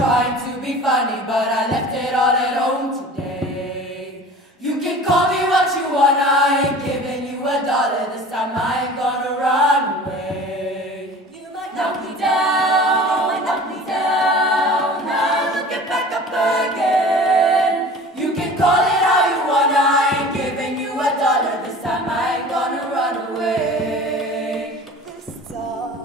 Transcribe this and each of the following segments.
trying to be funny, but I left it all at home today. You can call me what you want, I ain't giving you $1. This time I ain't gonna run away. You might knock me down, you might knock me down. Now look it back up again. You can call it how you want, I ain't giving you $1. This time I ain't gonna run away. This time.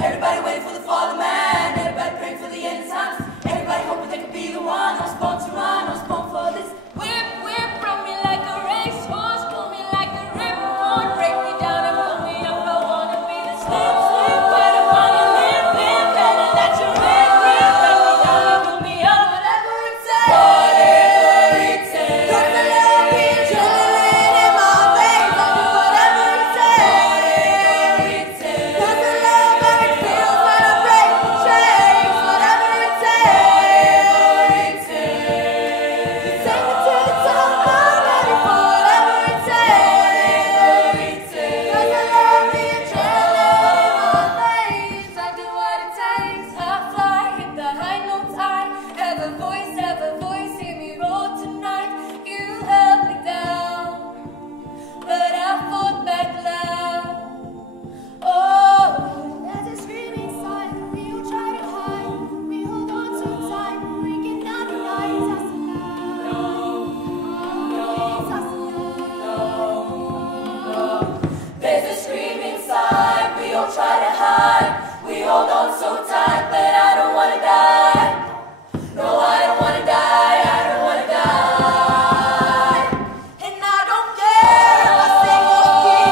Everybody waiting for the fall of man. Everybody praying for the end times. Everybody hoping they could be the one. I was born to run, I was born for this. Whip, run me like a racehorse, pull me like a ripcord, break me down and pull me up. I wanna be the slip, where the funny live, better that you rip, break me down and pull me up. Whatever it takes, whatever it takes. Cause the love be adrenaline in my veins. I'll do whatever it takes, cause the love try to hide, we hold on so tight, but I don't wanna die. No, I don't wanna die, I don't wanna die. And I don't care if I sing off key,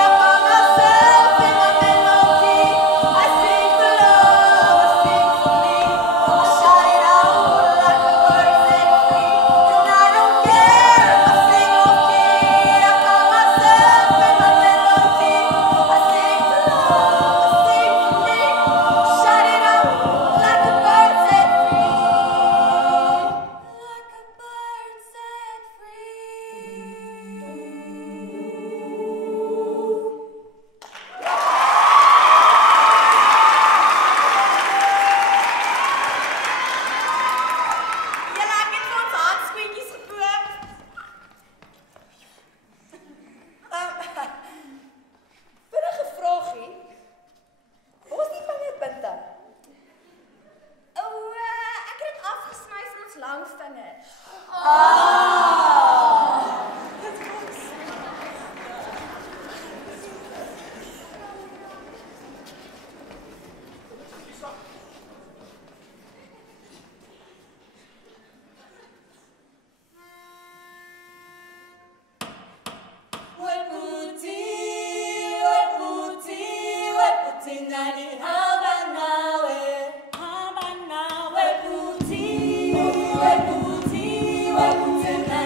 I find myself in my melody. I sing for love, I sing for me, I shout it out like a bird set free. And I don't care if I sing off key, I find myself in my melody. I sing for love. Shout it out like a bird set free. Like a bird set free. Julle, ek het vir ons handskoentjies gekoop. Vinnige vraagie. Wat was die vingerpunte? Ek het dit afgesny vir ons langvinger. Weputi, nani haba nawe. Weputi, nani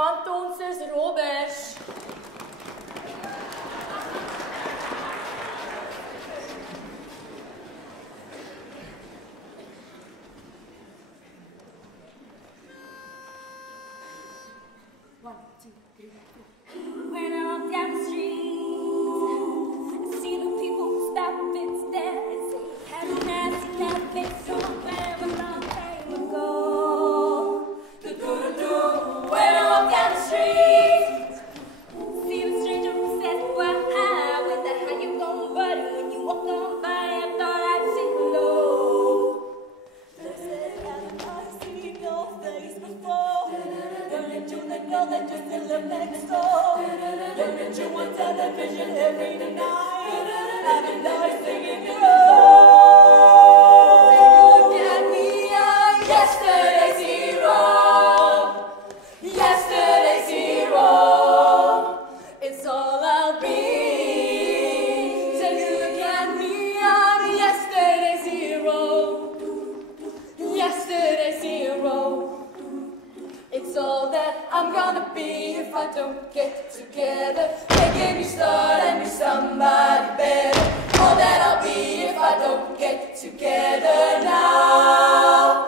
Want ons is robbers. When I walk down the street, I see the people who stop and stare and say, "Have not seen that face so very long time ago." When I walk down the street, see the stranger who says, "Well, hi, where the hell you going, buddy?" When you walk on by, I thought I'd say hello. They said, "Haven't I seen your face before? Don't you know that you still live next door? Don't you want television every night? Haven't I singing your own? Look at me, I'm yesterday's hero. Yesterday's hero. It's all I'll be. Take a look at me, I'm yesterday's hero. Yesterday's hero. It's all that I'm gonna be if I don't get together. Making me start and be somebody better. All that I'll be if I don't get together now.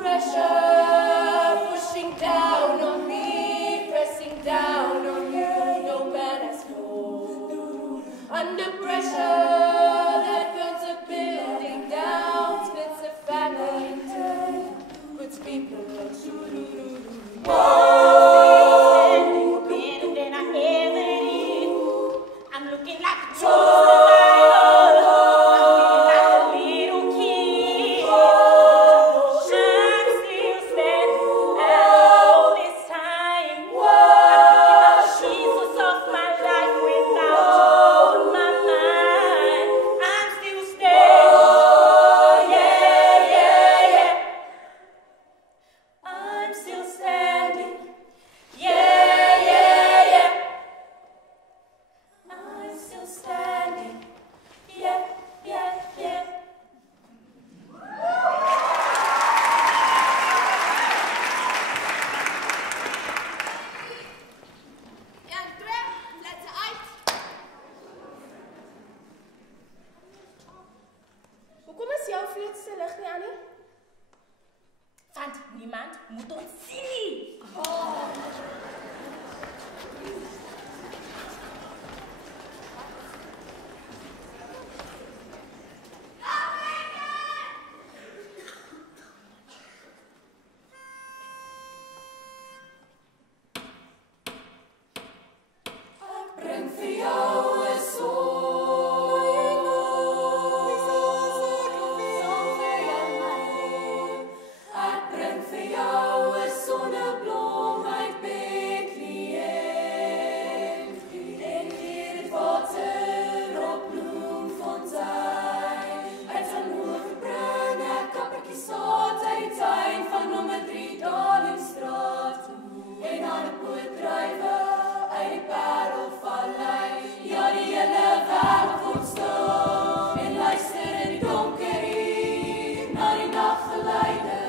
Pressure pushing down on me, pressing down on you. No man has flown. Under pressure that burns a building down, splits a family in two, puts people on shoo-doo-doo-doo. Whoa! Better than I ever did. I'm looking like a total idol. I'm feeling like a little kid. I'm still standing all this time. I'm thinking about Jesus of my life without you on my mind. I'm still standing. Yeah, yeah, yeah. I'm still standing. Yeah, yeah, yeah. I'm still standing. Yeah, yeah, yeah. En twee, let ze uit. Hoekom is jouw flitse lig nie aan nie? Want niemand moet ons sien. Bring vir jou 'n song. Ek bring vir jou 'n sonneblom uit Bethlehem. En hier het water op Bloemfontein. Uit sy moer bring ek kappertjie saad uit die tuin van nommer 3 Darlingstraat. En aan 'n boot drywe uit die Parelvallei. Ja, die hele wêreld word stil en luister in die donker uur na die naggeluide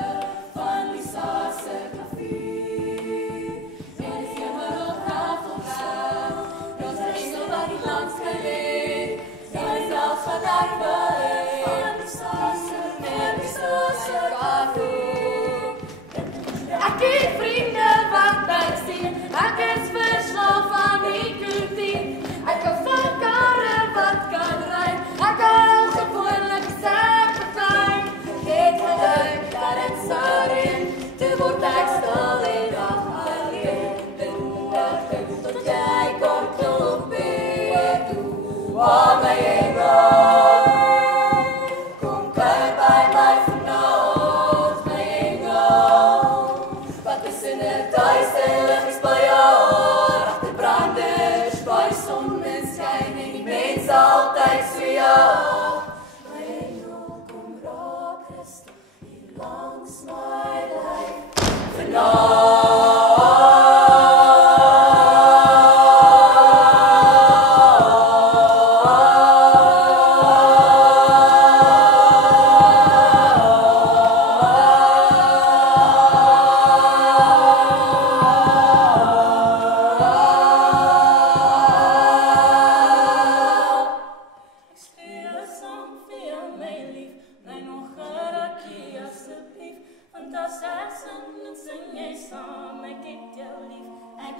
van Lisa se klavier. En die hemel op Tafelberg, ons engel wat die langs gelê. Daar is selfs wat daar by van Lisa se klavier. Ek het vriende wat my sien, ek is verslaaf aan die kultuur. Ek hou van karre wat kan ry, ek hou gewoonlik sekpartij. Het gedink dat het sou reën, toe word ek stil en dag alleen. Dink tot jy kom klop weer toe, waar my engel. Kom kyk by my vanaand, my engel. Wat is in 'n duister lig is by jou, agter branders, by die son en skyn en die mense altyd so jaag. My engel, kom raak rustig hier langs my lyf vanaand.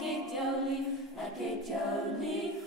het jou lief, ek het jou lief.